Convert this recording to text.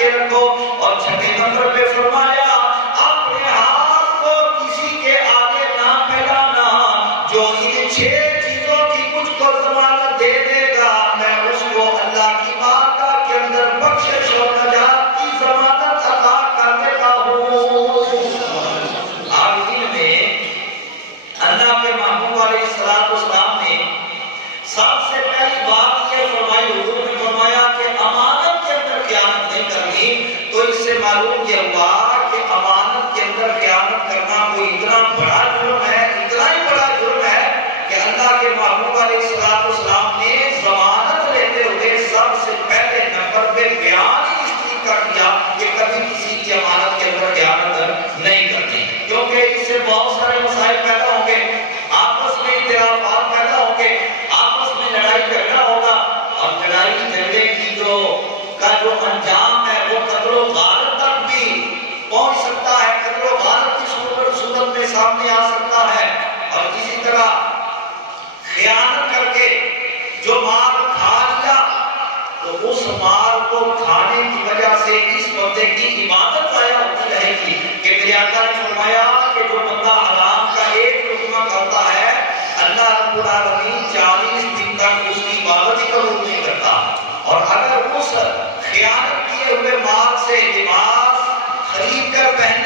کے رکھو. اور چھٹے نمبر پہ فرمایا اپنے ہاتھ کو کسی کے آگے نہ پھیلانا. جو ان 6 چیزوں کی مجھ کو ضمانت دے دے گا میں اس کو اللہ کی بارگاہ کے اندر بخشش اور نجات کی ضمانت عطا کر دیتا ہوں. آخر میں اللہ کے محبوب علیہ السلام نے سب سے پہلی بات یہ فرمائی، حضور نے فرمایا کہ امانت کے اندر خیانت نہیں کرنی. تو اس سے معلوم یہ ہوا کہ امانت کے اندر خیانت کرنا کوئی اتنا بڑا جرم ہے، اتنا ہی بڑا جرم ہے کہ اللہ کے محبوب علیہ السلام نے ضمانت لیتے ہوئے سب سے پہلے نمبر پہ بیان ہی اس چیز کا کیا کہ کبھی کسی کی امانت کے اندر خیانت نہیں کرنی. کیونکہ اس سے بہت سارے مسائل پیدا ہوں گے، آپس میں اختلافات پیدا ہوں گے، آپس میں لڑائی جھگڑا ہوگا. اور لڑائی جھگڑے کی جو انجام ہے وہ قتل و غارت تک بھی پہنچ سکتا ہے، قتل و غارت کی صورت میں سامنے آ سکتا ہے. اور اسی طرح خیانت کر کے جو مال کھا لیا تو اس مال کو کھانے کی وجہ سے اس بندے کی عبادت ضائع ہوتی رہے گی. کہ میرے آقا نے فرمایا کہ جو بندہ حرام کا ایک لقمہ کھاتا ہے اللہ رب العالمین 40 دن تک اس کی عبادت ہی قبول نہیں کرتا. اور اگر اس خیانت کیے ہوئے مال سے لباس خرید کر پہنے